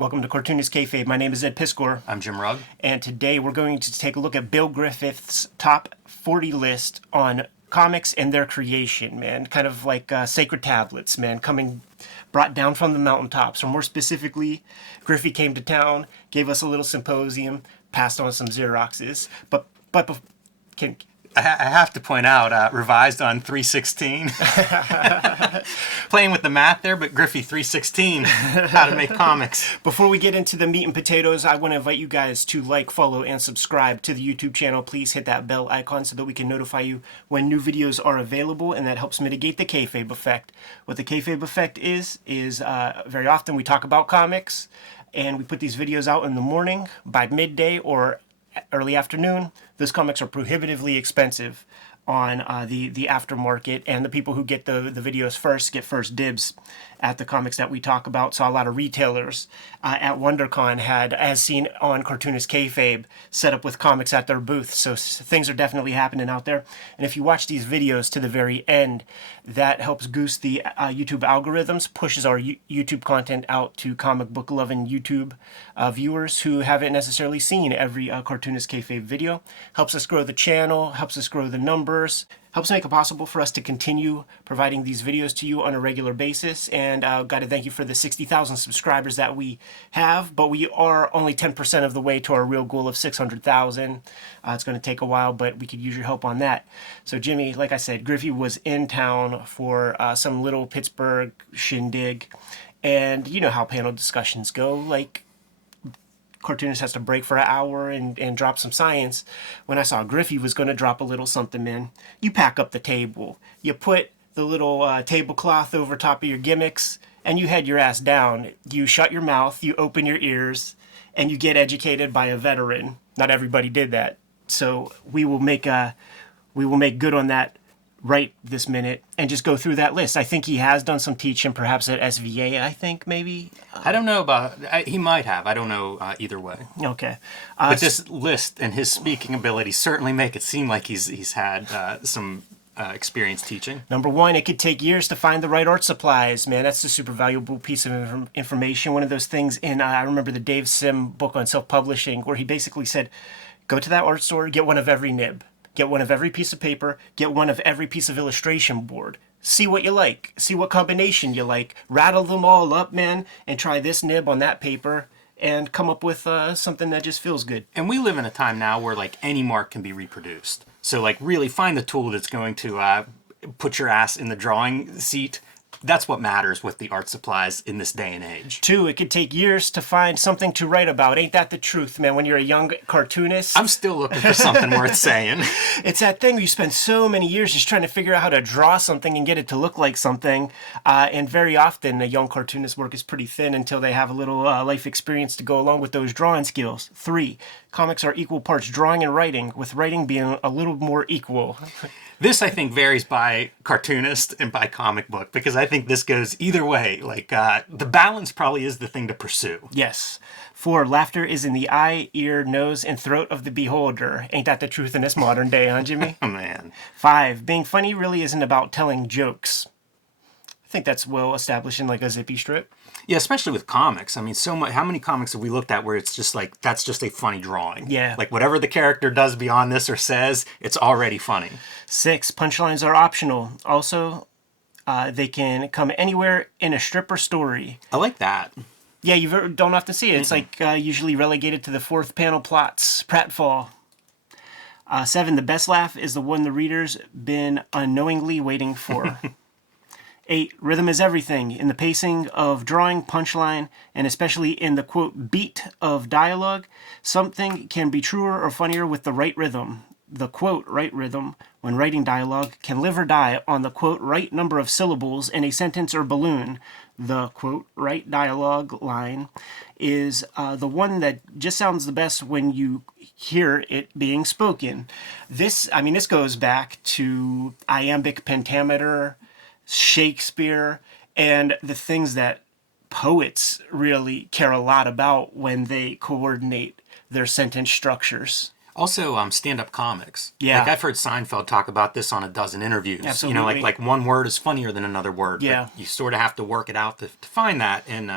Welcome to Cartoonist Kayfabe. My name is Ed Piskor. I'm Jim Rugg. And today we're going to take a look at Bill Griffith's top 40 list on comics and their creation, man. Kind of like sacred tablets, man, brought down from the mountaintops. Or more specifically, Griffith came to town, gave us a little symposium, passed on some Xeroxes. But I have to point out, revised on 316. Playing with the math there, but Griffith 316, how to make comics. Before we get into the meat and potatoes, I want to invite you guys to like, follow, and subscribe to the YouTube channel. Please hit that bell icon so that we can notify you when new videos are available, and that helps mitigate the kayfabe effect. What the kayfabe effect is very often we talk about comics, and we put these videos out in the morning. By midday or early afternoon, those comics are prohibitively expensive on the aftermarket, and the people who get the videos first get first dibs at the comics that we talk about. So a lot of retailers at WonderCon had, as seen on Cartoonist Kayfabe, set up with comics at their booth. So things are definitely happening out there. And if you watch these videos to the very end, that helps goose the YouTube algorithms, pushes our YouTube content out to comic book loving YouTube viewers who haven't necessarily seen every Cartoonist Kayfabe video. Helps us grow the channel, helps us grow the numbers, helps make it possible for us to continue providing these videos to you on a regular basis. And got to thank you for the 60,000 subscribers that we have, but we are only 10% of the way to our real goal of 600,000. It's going to take a while, but we could use your help on that. So Jimmy, like I said, Griffith was in town for some little Pittsburgh shindig, and you know how panel discussions go. Like, Cartoonist has to break for an hour and drop some science. When I saw Griffith was going to drop a little something, man, you pack up the table. You put the little tablecloth over top of your gimmicks, and you head your ass down. You shut your mouth, you open your ears, and you get educated by a veteran. Not everybody did that. So we will make good on that right this minute and just go through that list. I think he has done some teaching, perhaps at SVA, I think, maybe. I don't know about, he might have. I don't know either way. Okay. But this list and his speaking ability certainly make it seem like he's had some experience teaching. Number one, it could take years to find the right art supplies. Man, that's a super valuable piece of information. One of those things in, I remember the Dave Sim book on self-publishing, where he basically said, go to that art store, get one of every nib. Get one of every piece of paper, get one of every piece of illustration board. See what you like, see what combination you like, rattle them all up, man, and try this nib on that paper and come up with something that just feels good. And we live in a time now where like any mark can be reproduced. So like really find the tool that's going to put your ass in the drawing seat. That's what matters with the art supplies in this day and age. Two, it could take years to find something to write about. Ain't that the truth, man? When you're a young cartoonist. I'm still looking for something worth saying. It's that thing where you spend so many years just trying to figure out how to draw something and get it to look like something. And very often, a young cartoonist's work is pretty thin until they have a little life experience to go along with those drawing skills. Three, comics are equal parts drawing and writing, with writing being a little more equal. This, I think, varies by cartoonist and by comic book, because I think this goes either way. Like, the balance probably is the thing to pursue. Yes. 4, laughter is in the eye, ear, nose, and throat of the beholder. Ain't that the truth in this modern day, huh, Jimmy? Oh, man. 5, being funny really isn't about telling jokes. I think that's well established in like a zippy strip. Yeah, especially with comics. I mean, so much. How many comics have we looked at where it's just like, that's just a funny drawing? Yeah. Like whatever the character does beyond this or says, it's already funny. 6, punchlines are optional. Also, they can come anywhere in a strip or story. I like that. Yeah, you don't often see it. It's like usually relegated to the 4th panel plots, pratfall. 7, the best laugh is the one the reader's been unknowingly waiting for. 8, rhythm is everything. In the pacing of drawing, punchline, and especially in the, quote, beat of dialogue, something can be truer or funnier with the right rhythm. The, quote, right rhythm, when writing dialogue, can live or die on the, quote, right number of syllables in a sentence or balloon. The, quote, right dialogue line is the one that just sounds the best when you hear it being spoken. This goes back to iambic pentameter, Shakespeare, and the things that poets really care a lot about when they coordinate their sentence structures. Also, stand-up comics. Yeah. Like, I've heard Seinfeld talk about this on a dozen interviews. Absolutely. You know, like one word is funnier than another word. Yeah. But you sort of have to work it out to find that. And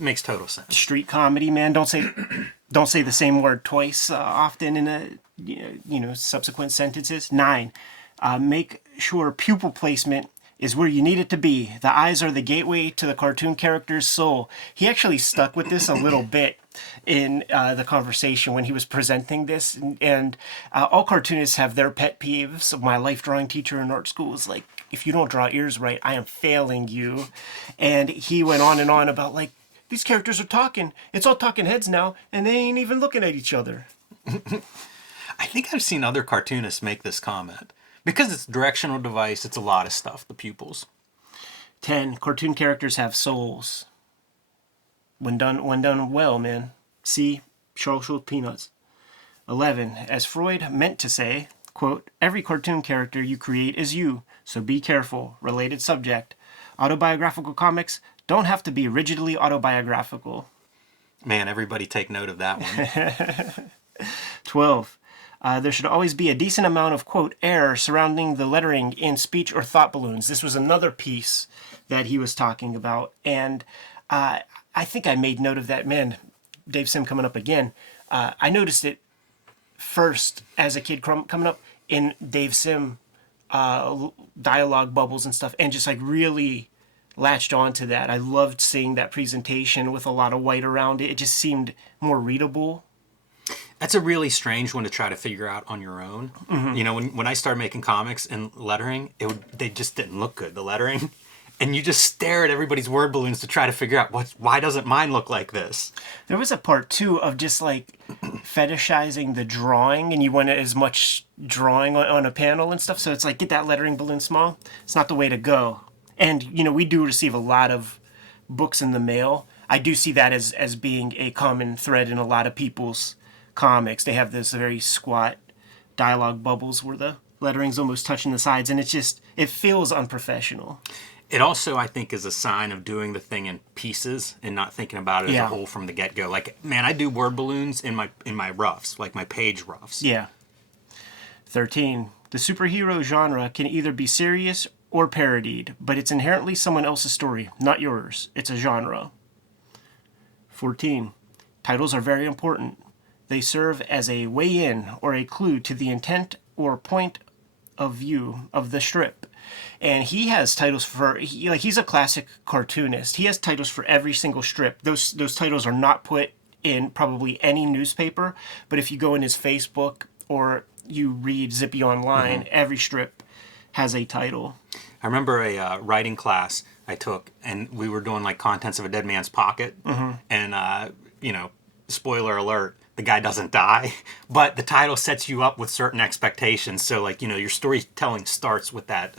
makes total sense. Street comedy, man. Don't say the same word twice often in a subsequent sentences. 9, make sure pupil placement is where you need it to be. The eyes are the gateway to the cartoon character's soul. He actually stuck with this a little bit in the conversation when he was presenting this. And all cartoonists have their pet peeves. My life drawing teacher in art school was like, if you don't draw ears right, I am failing you. And he went on and on about like, these characters are talking. It's all talking heads now, and they ain't even looking at each other. I think I've seen other cartoonists make this comment. Because it's a directional device, it's a lot of stuff, the pupils. 10, cartoon characters have souls. When done well, man. See, Charles Schulz Peanuts. 11, as Freud meant to say, quote, every cartoon character you create is you, so be careful. Related subject. Autobiographical comics don't have to be rigidly autobiographical. Man, everybody take note of that one. 12. There should always be a decent amount of, quote, air surrounding the lettering in speech or thought balloons. This was another piece that he was talking about. And I think I made note of that. Man, Dave Sim coming up again. I noticed it first as a kid coming up in Dave Sim dialogue bubbles and stuff, and just like really latched onto that. I loved seeing that presentation with a lot of white around it. It just seemed more readable. That's a really strange one to try to figure out on your own. Mm-hmm. You know, when I started making comics and lettering, they just didn't look good, the lettering. And you just stare at everybody's word balloons to try to figure out why doesn't mine look like this? There was a part, too, of just, like, fetishizing the drawing, and you wanted as much drawing on a panel and stuff, so it's like, get that lettering balloon small. It's not the way to go. And, you know, we do receive a lot of books in the mail. I do see that as being a common thread in a lot of people's comics. They have this very squat dialogue bubbles where the lettering's almost touching the sides, and it feels unprofessional. It also, I think, is a sign of doing the thing in pieces and not thinking about it as a whole from the get-go. Like, man, I do word balloons in my roughs, like my page roughs. Yeah. 13. The superhero genre can either be serious or parodied, but it's inherently someone else's story, not yours. It's a genre. 14. Titles are very important. They serve as a way in or a clue to the intent or point of view of the strip. And he has titles for, he's a classic cartoonist. He has titles for every single strip. Those titles are not put in probably any newspaper, but if you go in his Facebook or you read Zippy Online, every strip has a title. I remember a writing class I took, and we were doing like Contents of a Dead Man's Pocket, and spoiler alert, the guy doesn't die, but the title sets you up with certain expectations. So, like, you know, your storytelling starts with that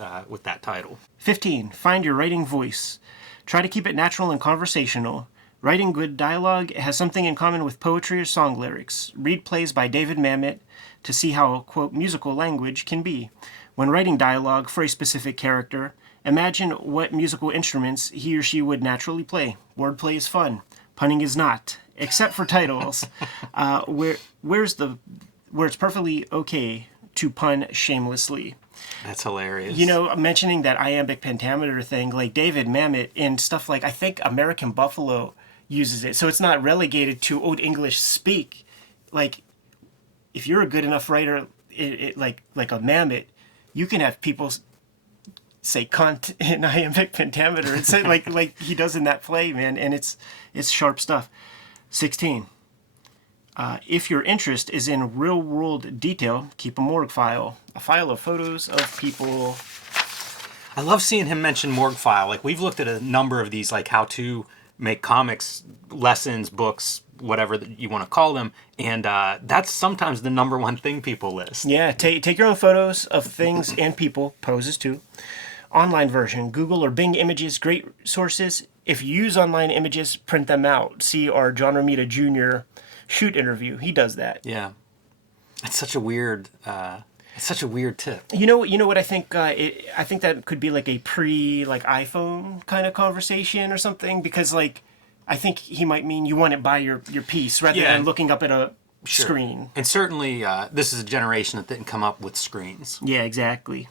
title. 15. Find your writing voice. Try to keep it natural and conversational. Writing good dialogue has something in common with poetry or song lyrics. Read plays by David Mamet to see how, quote, musical language can be. When writing dialogue for a specific character, imagine what musical instruments he or she would naturally play. Wordplay is fun. Punning is not. Except for titles, where it's perfectly okay to pun shamelessly. That's hilarious. You know, mentioning that iambic pentameter thing, like David Mamet and stuff like, I think American Buffalo uses it, so it's not relegated to Old English speak. Like, if you're a good enough writer, like a Mamet, you can have people say cunt in iambic pentameter and say like he does in that play, man, and it's sharp stuff. 16. If your interest is in real-world detail, keep a morgue file. A file of photos of people. I love seeing him mention morgue file. Like, we've looked at a number of these, like, how to make comics, lessons, books, whatever that you want to call them, and that's sometimes the number one thing people list. Yeah, take your own photos of things and people, poses too. Online version, Google or Bing images, great sources. If you use online images, print them out. See our John Romita Jr. shoot interview. He does that. Yeah, it's such a weird tip. You know what I think? I think that could be like a iPhone kind of conversation or something, because like I think he might mean you want it by your piece rather than looking up at a screen. And certainly, this is a generation that didn't come up with screens. Yeah, exactly.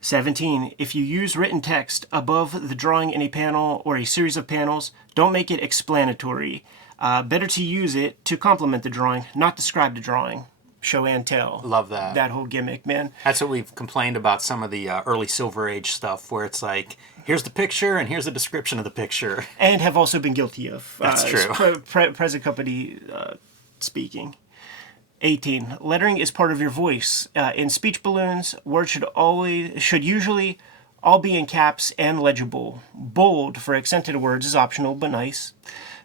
17. If you use written text above the drawing in a panel or a series of panels, don't make it explanatory. Better to use it to complement the drawing, not describe the drawing. Show and tell. Love that. That whole gimmick, man. That's what we've complained about some of the early Silver Age stuff, where it's like, here's the picture and here's a description of the picture. And have also been guilty of. That's true. Present company speaking. 18. Lettering is part of your voice. In speech balloons, words should usually all be in caps and legible. Bold for accented words is optional but nice.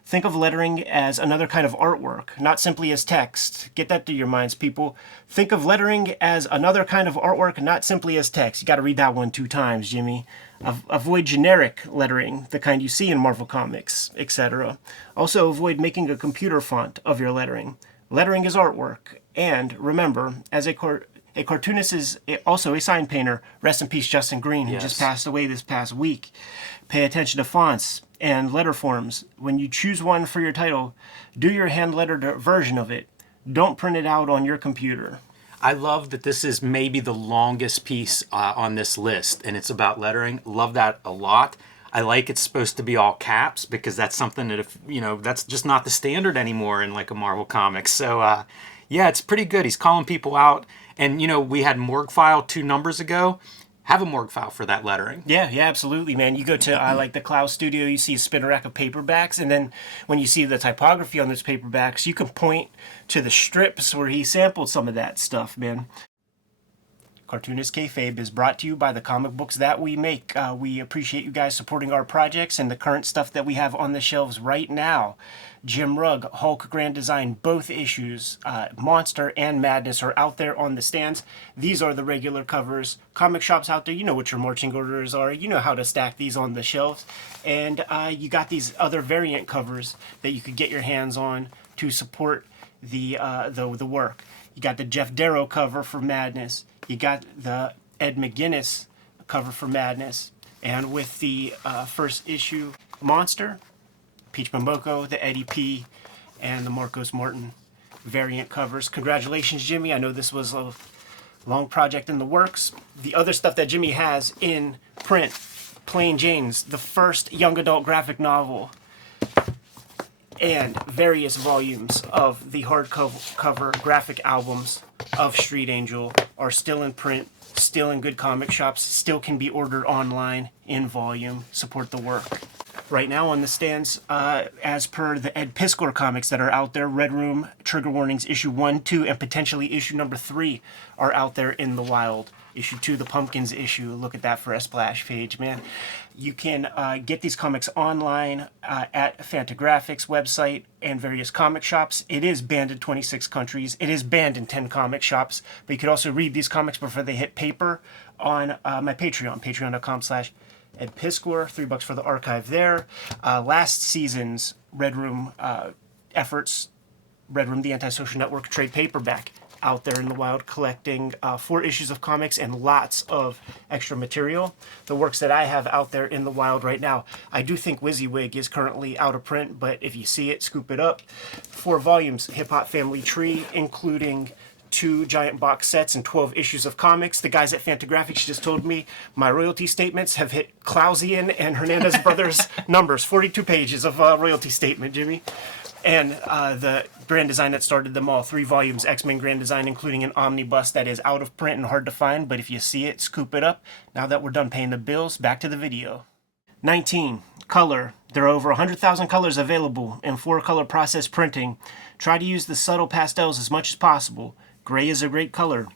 Think of lettering as another kind of artwork, not simply as text. Get that through your minds, people. Think of lettering as another kind of artwork, not simply as text. You got to read that one 2 times, Jimmy. Avoid generic lettering, the kind you see in Marvel Comics, etc. Also, avoid making a computer font of your lettering. Lettering is artwork. And remember, as a cartoonist is also a sign painter. Rest in peace, Justin Green, who just passed away this past week. Pay attention to fonts and letter forms. When you choose one for your title, do your hand-lettered version of it. Don't print it out on your computer. I love that this is maybe the longest piece on this list, and it's about lettering. Love that a lot. I like it's supposed to be all caps, because that's something that, if that's just not the standard anymore in like a Marvel comic. So yeah, it's pretty good. He's calling people out. And we had Morgue File 2 numbers ago. Have a Morgue File for that lettering. Yeah, absolutely, man. You go to like the Cloud Studio, you see a spinner rack of paperbacks, and then when you see the typography on those paperbacks, you can point to the strips where he sampled some of that stuff, man. Cartoonist Kayfabe is brought to you by the comic books that we make. We appreciate you guys supporting our projects and the current stuff that we have on the shelves right now. Jim Rugg, Hulk Grand Design, both issues, Monster and Madness, are out there on the stands. These are the regular covers. Comic shops out there, you know what your marching orders are. You know how to stack these on the shelves. And you got these other variant covers that you could get your hands on to support the work. You got the Jeff Darrow cover for Madness. You got the Ed McGuinness cover for Madness. And with the first issue Monster, Peach Momoko, the Eddie P, and the Marcos Martin variant covers. Congratulations, Jimmy. I know this was a long project in the works. The other stuff that Jimmy has in print, Plain Jane's, the first young adult graphic novel, and various volumes of the hardcover graphic albums of Street Angel are still in print, still in good comic shops, still can be ordered online in volume. Support the work. Right now on the stands, as per the Ed Piskor comics that are out there, Red Room, Trigger Warnings, issue 1, 2, and potentially issue number 3 are out there in the wild. Issue 2, the Pumpkins issue, look at that for a splash page, man. You can get these comics online at Fantagraphics website and various comic shops. It is banned in 26 countries. It is banned in 10 comic shops. But you can also read these comics before they hit paper on my Patreon, patreon.com/Ed Piskor, $3 for the archive there. Last season's Red Room efforts, Red Room, the Antisocial Network trade paperback, out there in the wild, collecting 4 issues of comics and lots of extra material. The works that I have out there in the wild right now, I do think WYSIWYG is currently out of print, but if you see it, scoop it up. 4 volumes, Hip Hop Family Tree, including 2 giant box sets and 12 issues of comics. The guys at Fantagraphics just told me my royalty statements have hit Clausian and Hernandez Brothers numbers. 42 pages of royalty statement, Jimmy. And the Grand Design that started them all, 3 volumes, X-Men Grand Design, including an omnibus that is out of print and hard to find, but if you see it, scoop it up. Now that we're done paying the bills, back to the video. 19. Color. There are over 100,000 colors available in 4-color process printing. Try to use the subtle pastels as much as possible. Gray is a great color.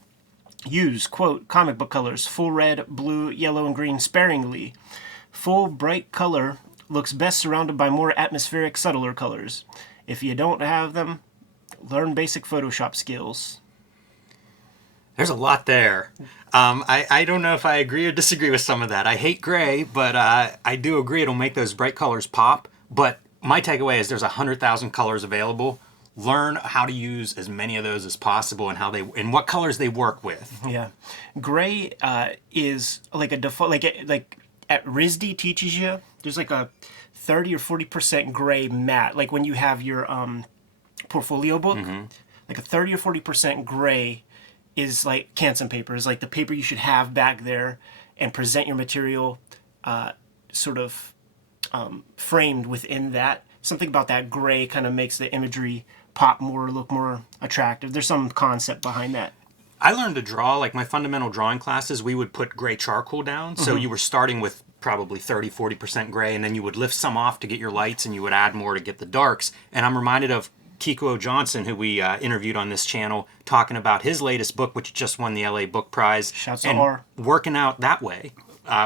Use, quote, comic book colors, full red, blue, yellow, and green sparingly. Full bright color looks best surrounded by more atmospheric, subtler colors. If you don't have them, learn basic Photoshop skills. There's a lot there. I don't know if I agree or disagree with some of that. I hate gray, but I do agree it'll make those bright colors pop. But my takeaway is there's 100,000 colors available. Learn how to use as many of those as possible and and what colors they work with. Yeah, gray is like a default. Like at RISD teaches you, there's like a 30 or 40% gray matte. Like when you have your portfolio book, like a 30 or 40% gray is like Canson paper, is like the paper you should have back there. and present your material sort of framed within that. Something about that gray kind of makes the imagery pop more, look more attractive. There's some concept behind that. I learned to draw, like my fundamental drawing classes, we would put gray charcoal down. So you were starting with probably 30-40% gray, and then you would lift some off to get your lights, and you would add more to get the darks. And I'm reminded of Kiko Johnson, who we interviewed on this channel, talking about his latest book, which just won the LA Book Prize. Shouts to and R. working out that way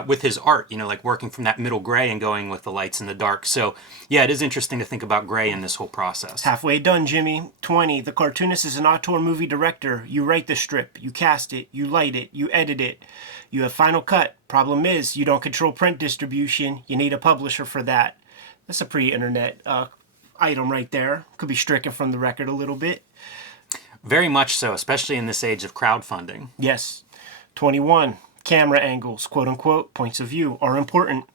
with his art, like working from that middle gray and going with the lights and the dark. So, yeah, it is interesting to think about gray in this whole process. Halfway done, Jimmy. 20. The cartoonist is an auteur movie director. You write the strip, you cast it, you light it, you edit it. You have final cut. Problem is, you don't control print distribution. You need a publisher for that. That's a pre-internet item right there. Could be stricken from the record a little bit. Very much so, especially in this age of crowdfunding. Yes. 21. Camera angles, quote unquote, points of view are important.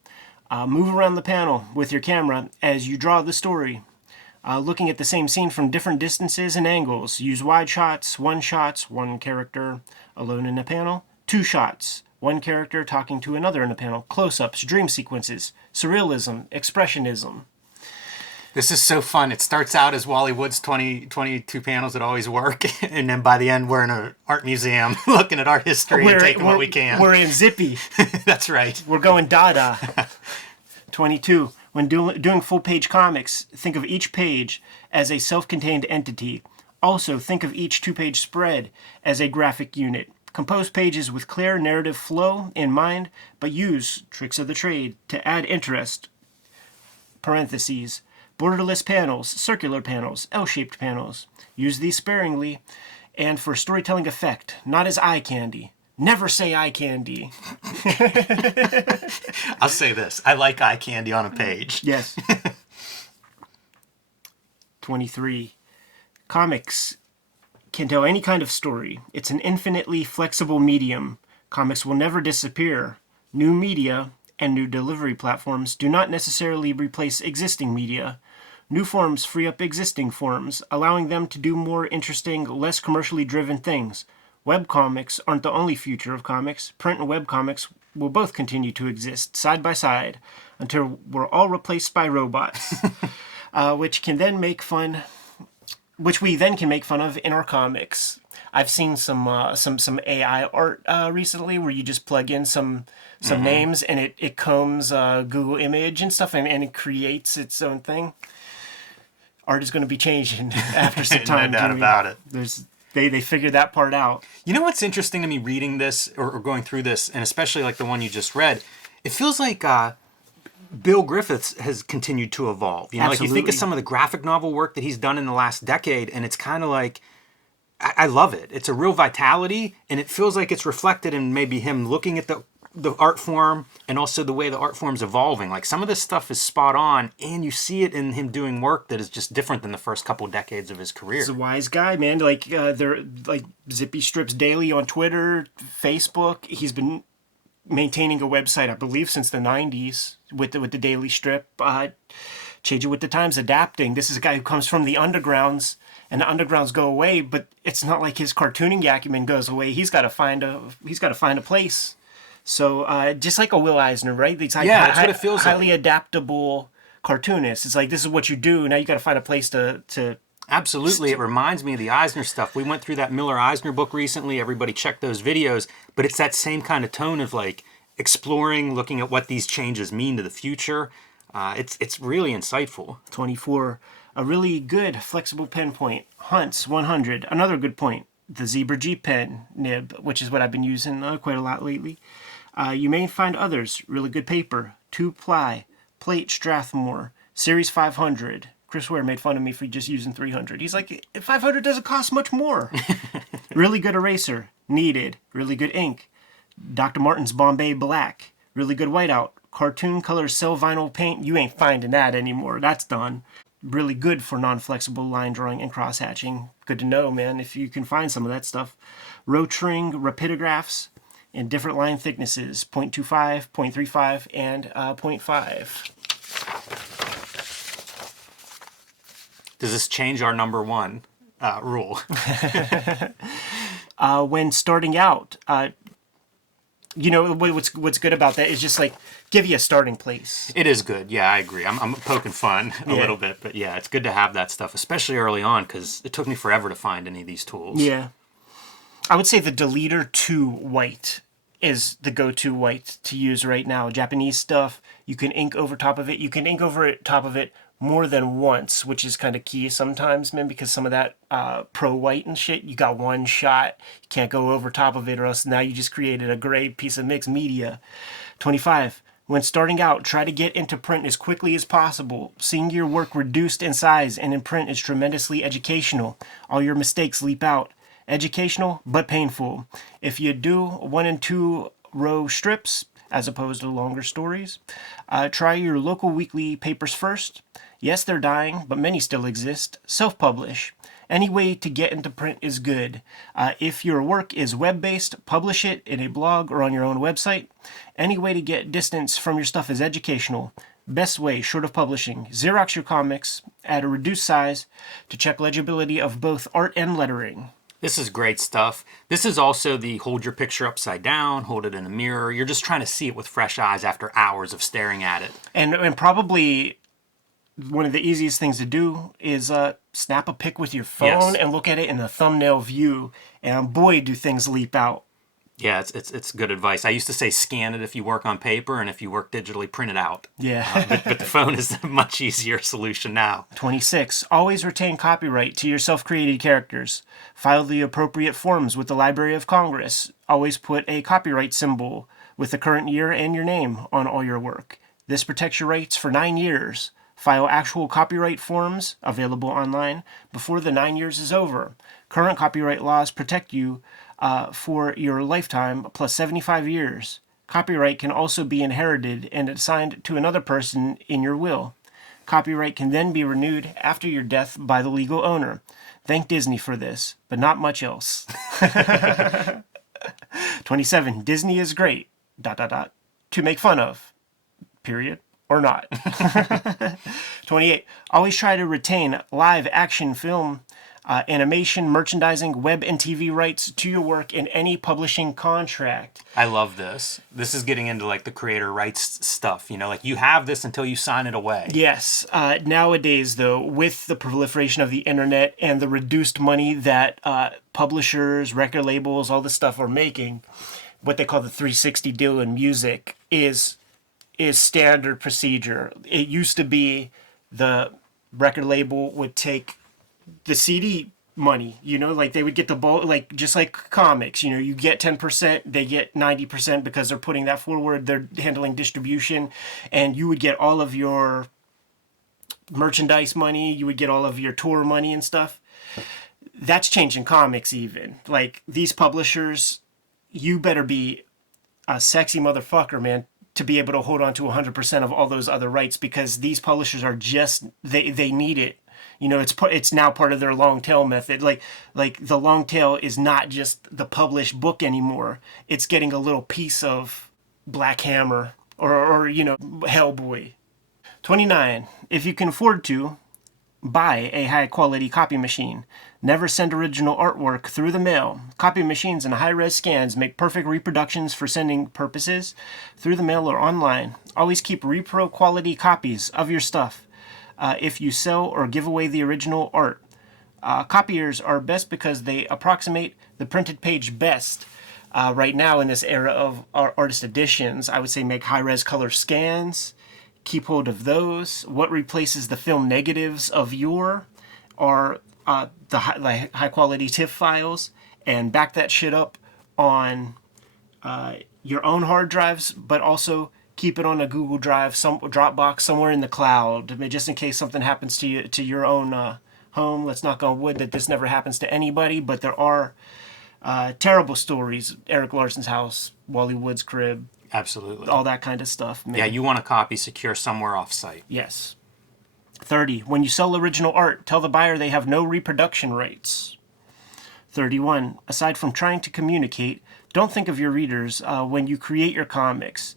Move around the panel with your camera as you draw the story. Looking at the same scene from different distances and angles. Use wide shots, one character alone in a panel, 2 shots, one character talking to another in a panel, close-ups, dream sequences, surrealism, expressionism. This is so fun. It starts out as Wally Wood's 22 panels that always work, and then by the end we're in an art museum looking at art history and taking what we can. We're in Zippy. That's right. We're going Dada. 22. When doing full-page comics, think of each page as a self-contained entity. Also, think of each 2-page spread as a graphic unit. Compose pages with clear narrative flow in mind, but use tricks of the trade to add interest. Parentheses. Borderless panels, circular panels, L-shaped panels. Use these sparingly and for storytelling effect, not as eye candy. Never say eye candy. I'll say this. I like eye candy on a page. Yes. 23. Comics can tell any kind of story. It's an infinitely flexible medium. Comics will never disappear. New media and new delivery platforms do not necessarily replace existing media. New forms free up existing forms, allowing them to do more interesting, less commercially driven things. Webcomics aren't the only future of comics. Print and webcomics will both continue to exist side by side until we're all replaced by robots, which we then can make fun of in our comics. I've seen some AI art recently where you just plug in some names and it combs Google Image and stuff and it creates its own thing. Art is going to be changing after some time. No doubt about it. They figured that part out. You know what's interesting to me reading this or going through this, and especially like the one you just read, it feels like Bill Griffith has continued to evolve. You know, Absolutely. like you think of some of the graphic novel work that he's done in the last decade, and it's kind of like, I love it. It's a real vitality, and it feels like it's reflected in maybe him looking at the art form and also the way the art form's evolving. Like some of this stuff is spot on, and you see it in him doing work that is just different than the first couple decades of his career. He's a wise guy, man. Like they're like Zippy strips daily on Twitter, Facebook. He's been maintaining a website, I believe, since the 90s with the daily strip. Changing with the times, adapting. This is a guy who comes from the undergrounds, and the undergrounds go away, but it's not like his cartooning acumen goes away. He's got to find a place. So just like a Will Eisner, right? It's like that's what it feels highly like. Adaptable cartoonist. It's like, this is what you do. Now you got to find a place to. Absolutely. It reminds me of the Eisner stuff. We went through that Miller Eisner book recently. Everybody check those videos. But it's that same kind of tone of like exploring, looking at what these changes mean to the future. It's really insightful. 24. A really good flexible pen point. Hunts 100. Another good point. The Zebra G pen nib, which is what I've been using quite a lot lately. You may find others. Really good paper. 2-ply. Plate Strathmore. Series 500. Chris Ware made fun of me for just using 300. He's like, 500 doesn't cost much more. Really good eraser. Needed. Really good ink. Dr. Martin's Bombay Black. Really good whiteout. Cartoon color cell vinyl paint. You ain't finding that anymore. That's done. Really good for non-flexible line drawing and cross-hatching. Good to know, man, if you can find some of that stuff. Rotring rapidographs in different line thicknesses. 0.25, 0.35, and 0.5. Does this change our number one rule? When starting out, You know, what's good about that is just like give you a starting place. It is good. Yeah, I agree. I'm poking fun a little bit, but yeah, it's good to have that stuff, especially early on, because it took me forever to find any of these tools. Yeah. I would say the Deleter 2 white is the go-to white to use right now. Japanese stuff, you can ink over top of it. You can ink over top of it more than once, which is kind of key sometimes, man, because some of that pro white and shit, you got one shot. You can't go over top of it, or else now you just created a gray piece of mixed media. 25. When starting out, try to get into print as quickly as possible. Seeing your work reduced in size and in print is tremendously educational. All your mistakes leap out. Educational, but painful. If you do 1 and 2 row strips, as opposed to longer stories, try your local weekly papers first. Yes, they're dying, but many still exist. Self-publish. Any way to get into print is good. If your work is web-based, publish it in a blog or on your own website. Any way to get distance from your stuff is educational. Best way, short of publishing, Xerox your comics at a reduced size to check legibility of both art and lettering. This is great stuff. This is also the hold your picture upside down, hold it in a mirror. You're just trying to see it with fresh eyes after hours of staring at it. And probably one of the easiest things to do is snap a pic with your phone and look at it in the thumbnail view. And boy, do things leap out. Yeah, it's good advice. I used to say scan it if you work on paper, and if you work digitally, print it out. Yeah. But the phone is a much easier solution now. 26. Always retain copyright to your self-created characters. File the appropriate forms with the Library of Congress. Always put a copyright symbol with the current year and your name on all your work. This protects your rights for 9 years. File actual copyright forms, available online, before the 9 years is over. Current copyright laws protect you for your lifetime plus 75 years. Copyright can also be inherited and assigned to another person in your will. Copyright can then be renewed after your death by the legal owner. Thank Disney for this, but not much else. 27. Disney is great, ... to make fun of, period, or not. 28. Always try to retain live action film, animation, merchandising, web and TV rights to your work in any publishing contract. I love this. This is getting into like the creator rights stuff. You know, like you have this until you sign it away. Yes. Nowadays, though, with the proliferation of the internet and the reduced money that publishers, record labels, all this stuff are making, what they call the 360 deal in music is standard procedure. It used to be the record label would take the CD money, you know, like they would get the bulk, like just like comics, you know, you get 10%, they get 90% because they're putting that forward, they're handling distribution, and you would get all of your merchandise money, you would get all of your tour money and stuff. That's changing comics even. Like these publishers, you better be a sexy motherfucker, man, to be able to hold on to 100% of all those other rights, because these publishers are just, they need it. You know, it's now part of their long tail method. Like the long tail is not just the published book anymore. It's getting a little piece of Black Hammer or you know, Hellboy. 29. If you can afford to, buy a high quality copy machine. Never send original artwork through the mail. Copy machines and high-res scans make perfect reproductions for sending purposes through the mail or online. Always keep repro quality copies of your stuff. If you sell or give away the original art. Copiers are best because they approximate the printed page best. Right now in this era of artist editions, I would say make high-res color scans. Keep hold of those. What replaces the film negatives of your are the high-quality TIFF files, and back that shit up on your own hard drives, but also keep it on a Google Drive, some Dropbox, somewhere in the cloud, I mean, just in case something happens to you, to your own home. Let's knock on wood that this never happens to anybody, but there are terrible stories. Eric Larson's house, Wally Wood's crib. Absolutely. All that kind of stuff. Man. Yeah, you want a copy secure somewhere off-site. Yes. 30. When you sell original art, tell the buyer they have no reproduction rights. 31. Aside from trying to communicate, don't think of your readers when you create your comics.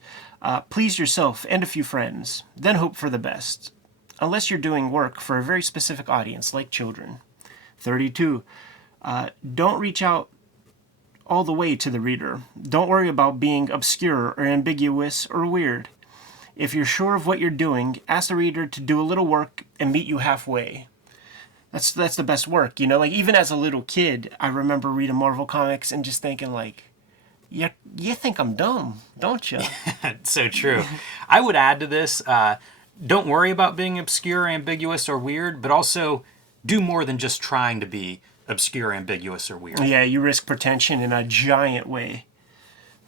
Please yourself and a few friends, then hope for the best. Unless you're doing work for a very specific audience, like children. 32. Don't reach out all the way to the reader. Don't worry about being obscure or ambiguous or weird. If you're sure of what you're doing, ask the reader to do a little work and meet you halfway. That's the best work, you know? Like, even as a little kid, I remember reading Marvel comics and just thinking, like, you think I'm dumb, don't you? It's so true. I would add to this, don't worry about being obscure, ambiguous, or weird, but also do more than just trying to be obscure, ambiguous, or weird. Yeah, you risk pretension in a giant way.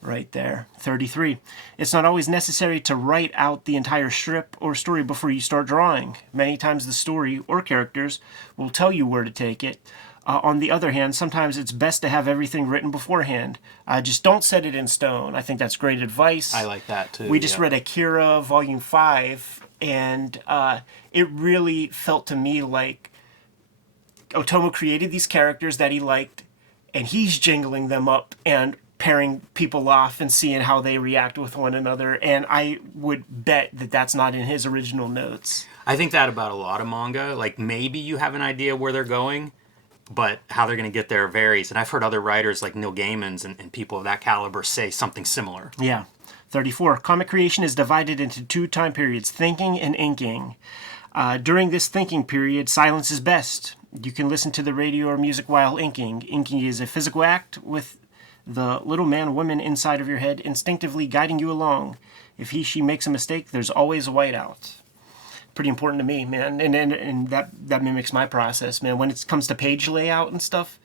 Right there. 33. It's not always necessary to write out the entire strip or story before you start drawing. Many times the story or characters will tell you where to take it. On the other hand, sometimes it's best to have everything written beforehand. Just don't set it in stone. I think that's great advice. I like that too. We just read Akira Volume 5, and it really felt to me like Otomo created these characters that he liked, and he's jingling them up and pairing people off and seeing how they react with one another. And I would bet that that's not in his original notes. I think that about a lot of manga. Like, maybe you have an idea where they're going, but how they're going to get there varies. And I've heard other writers like Neil Gaiman's and people of that caliber say something similar. Yeah. 34. Comic creation is divided into 2 time periods, thinking and inking. During this thinking period, silence is best. You can listen to the radio or music while inking. Inking is a physical act with the little man or woman inside of your head instinctively guiding you along. If he, she makes a mistake, there's always a whiteout. Pretty important to me, man. And that mimics my process, man. When it comes to page layout and stuff,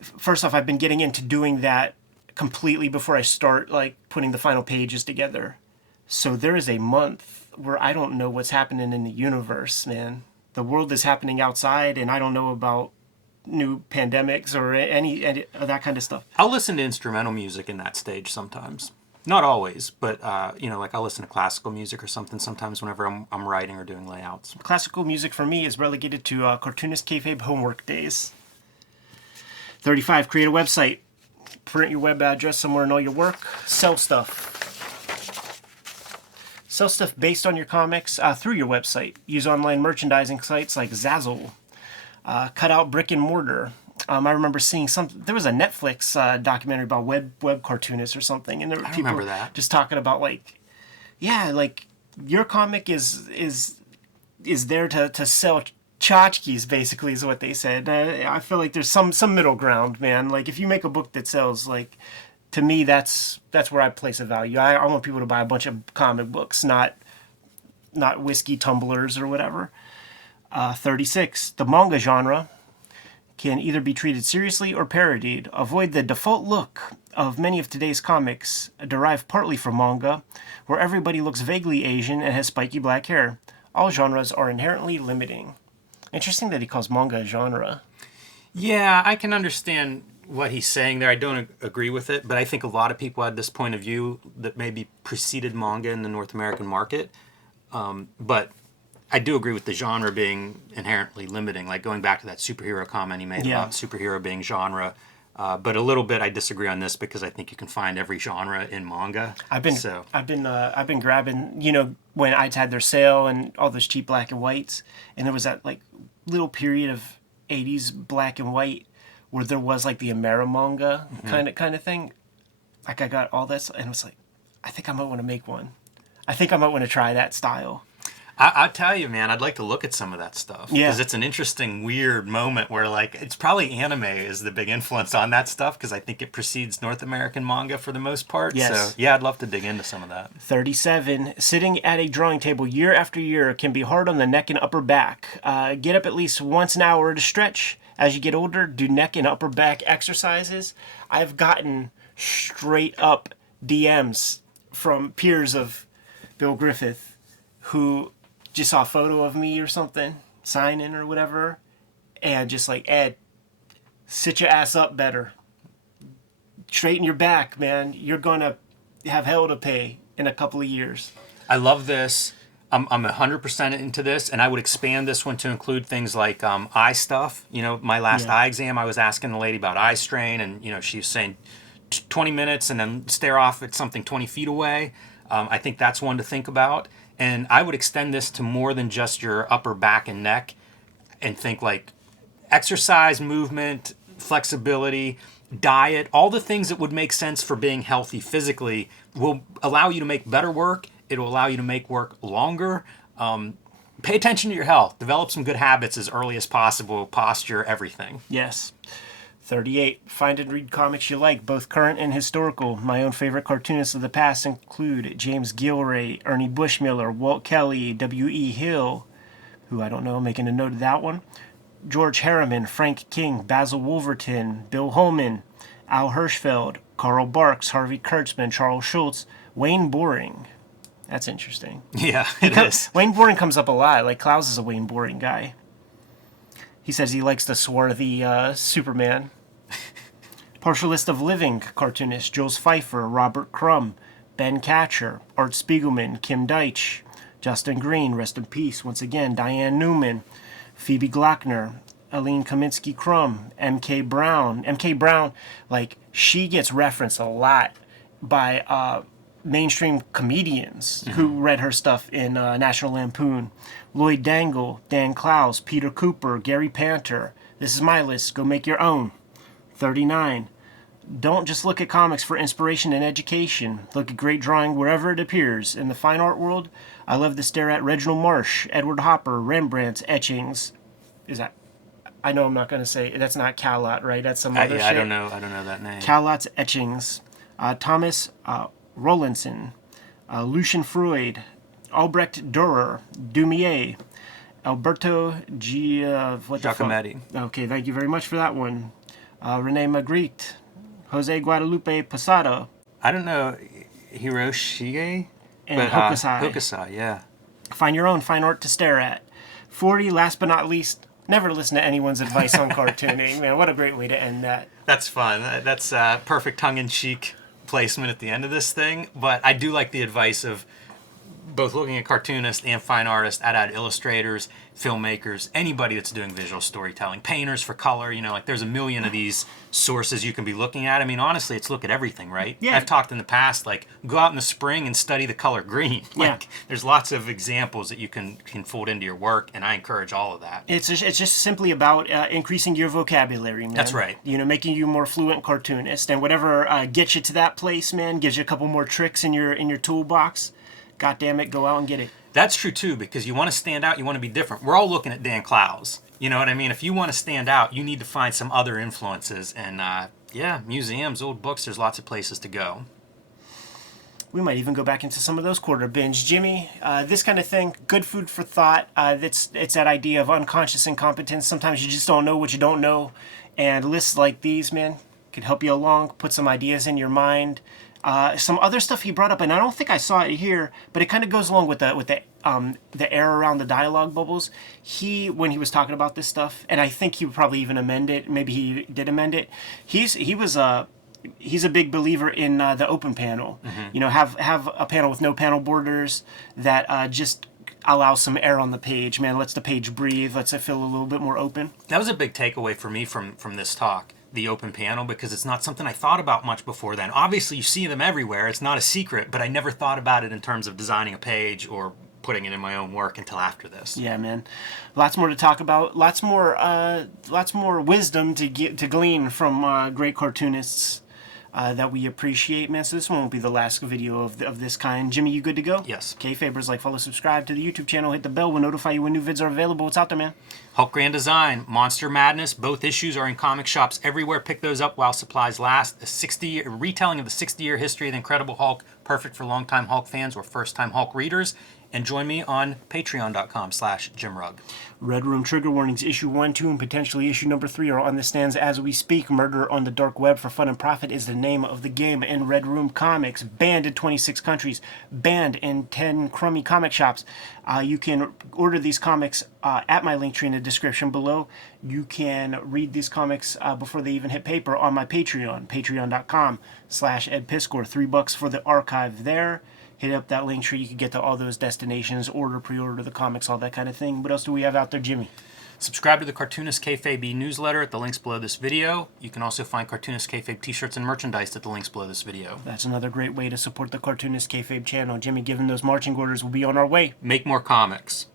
first off, I've been getting into doing that completely before I start, like, putting the final pages together. So there is a month where I don't know what's happening in the universe, man. The world is happening outside, and I don't know about new pandemics or any of that kind of stuff. I'll listen to instrumental music in that stage sometimes. Not always, but like I'll listen to classical music or something sometimes whenever I'm writing or doing layouts. Classical music for me is relegated to Cartoonist Kayfabe homework days. 35. Create a website. Print your web address somewhere and all your work. Sell stuff. Sell stuff based on your comics through your website. Use online merchandising sites like Zazzle. Cut out brick and mortar. I remember seeing there was a Netflix documentary about web cartoonists or something, and there were people just talking about like your comic is there to sell tchotchkes, basically, is what they said. I feel like there's some middle ground, man. Like, if you make a book that sells, like, to me, that's where I place a value. I want people to buy a bunch of comic books, not whiskey tumblers or whatever. 36. The manga genre can either be treated seriously or parodied. Avoid the default look of many of today's comics, derived partly from manga, where everybody looks vaguely Asian and has spiky black hair. All genres are inherently limiting. Interesting that he calls manga a genre. Yeah, I can understand what he's saying there. I don't agree with it, but I think a lot of people had this point of view that maybe preceded manga in the North American market. But I do agree with the genre being inherently limiting, like going back to that superhero comment he made about superhero being genre. But a little bit I disagree on this because I think you can find every genre in manga. I've been grabbing, when IDs had their sale and all those cheap black and whites, and there was that like little period of 80s black and white where there was like the Amera manga kind of thing. Like, I got all this and I was like, I think I might want to make one. I think I might want to try that style. I'll tell you, man, I'd like to look at some of that stuff. Yeah. Because it's an interesting, weird moment where, like, it's probably anime is the big influence on that stuff because I think it precedes North American manga for the most part. Yes. So, yeah, I'd love to dig into some of that. 37. Sitting at a drawing table year after year can be hard on the neck and upper back. Get up at least once an hour to stretch. As you get older, do neck and upper back exercises. I've gotten straight up DMs from peers of Bill Griffith who just saw a photo of me or something, signing or whatever, and just like, Ed, sit your ass up better. Straighten your back, man. You're going to have hell to pay in a couple of years. I love this. I'm 100% into this, and I would expand this one to include things like eye stuff. My last eye exam, I was asking the lady about eye strain, and, she was saying 20 minutes and then stare off at something 20 feet away. I think that's one to think about. And I would extend this to more than just your upper back and neck and think like exercise, movement, flexibility. diet, all the things that would make sense for being healthy physically will allow you to make better work. It will allow you to make work longer. Pay attention to your health. Develop some good habits as early as possible. Posture, everything. Yes. 38. Find and read comics you like, both current and historical. My own favorite cartoonists of the past include James Gilray, Ernie Bushmiller, Walt Kelly, W.E. Hill, who I don't know, making a note of that one, George Harriman, Frank King, Basil Wolverton, Bill Holman, Al Hirschfeld, Karl Barks, Harvey Kurtzman, Charles Schultz, Wayne Boring. That's interesting. Yeah, it is. Wayne Boring comes up a lot. Like, Klaus is a Wayne Boring guy. He says he likes the swarthy Superman. Partial list of living cartoonists: Jules Pfeiffer, Robert Crumb, Ben Catcher, Art Spiegelman, Kim Deitch, Justin Green, rest in peace once again, Diane Newman, Phoebe Glockner, Aline Kaminsky-Crumb, M.K. Brown. M.K. Brown, like, she gets referenced a lot by mainstream comedians who read her stuff in National Lampoon. Lloyd Dangle, Dan Clowes, Peter Cooper, Gary Panter. This is my list. Go make your own. 39. Don't just look at comics for inspiration and education. Look at great drawing wherever it appears. In the fine art world, I love to stare at Reginald Marsh, Edward Hopper, Rembrandt's etchings. Is that... I know I'm not going to say... That's not Callot, right? That's some other shit. I don't know that name. Callot's etchings. Thomas Rowlandson, Lucian Freud, Albrecht Dürer, Dumier, Alberto Giacometti. Okay, thank you very much for that one. Rene Magritte, Jose Guadalupe Posada. I don't know Hiroshige? And Hokusai. Hokusai, yeah. Find your own fine art to stare at. 40, last but not least, never listen to anyone's advice on cartooning. Man, what a great way to end that. That's fun. That's perfect tongue-in-cheek placement at the end of this thing. But I do like the advice of both looking at cartoonists and fine artists, ad illustrators, filmmakers, anybody that's doing visual storytelling, painters for color, like there's a million of these sources you can be looking at. I mean, honestly, it's look at everything, right? Yeah. I've talked in the past, like, go out in the spring and study the color green. Like, there's lots of examples that you can fold into your work, and I encourage all of that. It's just simply about increasing your vocabulary, man. That's right. Making you more fluent cartoonist, and whatever gets you to that place, man, gives you a couple more tricks in your toolbox. God damn it, go out and get it. That's true, too, because you want to stand out, you want to be different. We're all looking at Dan Clowes. You know what I mean? If you want to stand out, you need to find some other influences. And, museums, old books, there's lots of places to go. We might even go back into some of those quarter binge. Jimmy, this kind of thing, good food for thought. It's that idea of unconscious incompetence. Sometimes you just don't know what you don't know. And lists like these, man, could help you along, put some ideas in your mind. Some other stuff he brought up, and I don't think I saw it here, but it kind of goes along with the air around the dialogue bubbles. When he was talking about this stuff, and I think he would probably even amend it. Maybe he did amend it. He's a big believer in the open panel. Mm-hmm. Have a panel with no panel borders that just allows some air on the page. Man, lets the page breathe. Lets it feel a little bit more open. That was a big takeaway for me from this talk. The open panel, because it's not something I thought about much before then. Obviously, you see them everywhere. It's not a secret, but I never thought about it in terms of designing a page or putting it in my own work until after this. Yeah, man. Lots more to talk about. Lots more wisdom to glean from great cartoonists that we appreciate, man. So this one won't be the last video of this kind. Jimmy, you good to go? Yes. Kayfabers, like, follow, subscribe to the YouTube channel, hit the bell. We'll notify you when new vids are available. What's out there, man? Hulk Grand Design, Monster Madness, both issues are in comic shops everywhere. Pick those up while supplies last. A retelling of the 60-year history of the Incredible Hulk, perfect for longtime Hulk fans or first-time Hulk readers. And join me on patreon.com/JimRugg. Red Room Trigger Warnings, issue 1, 2, and potentially issue number 3 are on the stands as we speak. Murder on the Dark Web for Fun and Profit is the name of the game in Red Room Comics. Banned in 26 countries. Banned in 10 crummy comic shops. You can order these comics at my link tree in the description below. You can read these comics before they even hit paper on my Patreon. Patreon.com/EdPiscor. $3 for the archive there. Hit up that link tree. You can get to all those destinations, pre-order the comics, all that kind of thing. What else do we have out there, Jimmy? Subscribe to the Cartoonist Kayfabe newsletter at the links below this video. You can also find Cartoonist Kayfabe t-shirts and merchandise at the links below this video. That's another great way to support the Cartoonist Kayfabe channel. Jimmy, given those marching orders, we'll be on our way. Make more comics.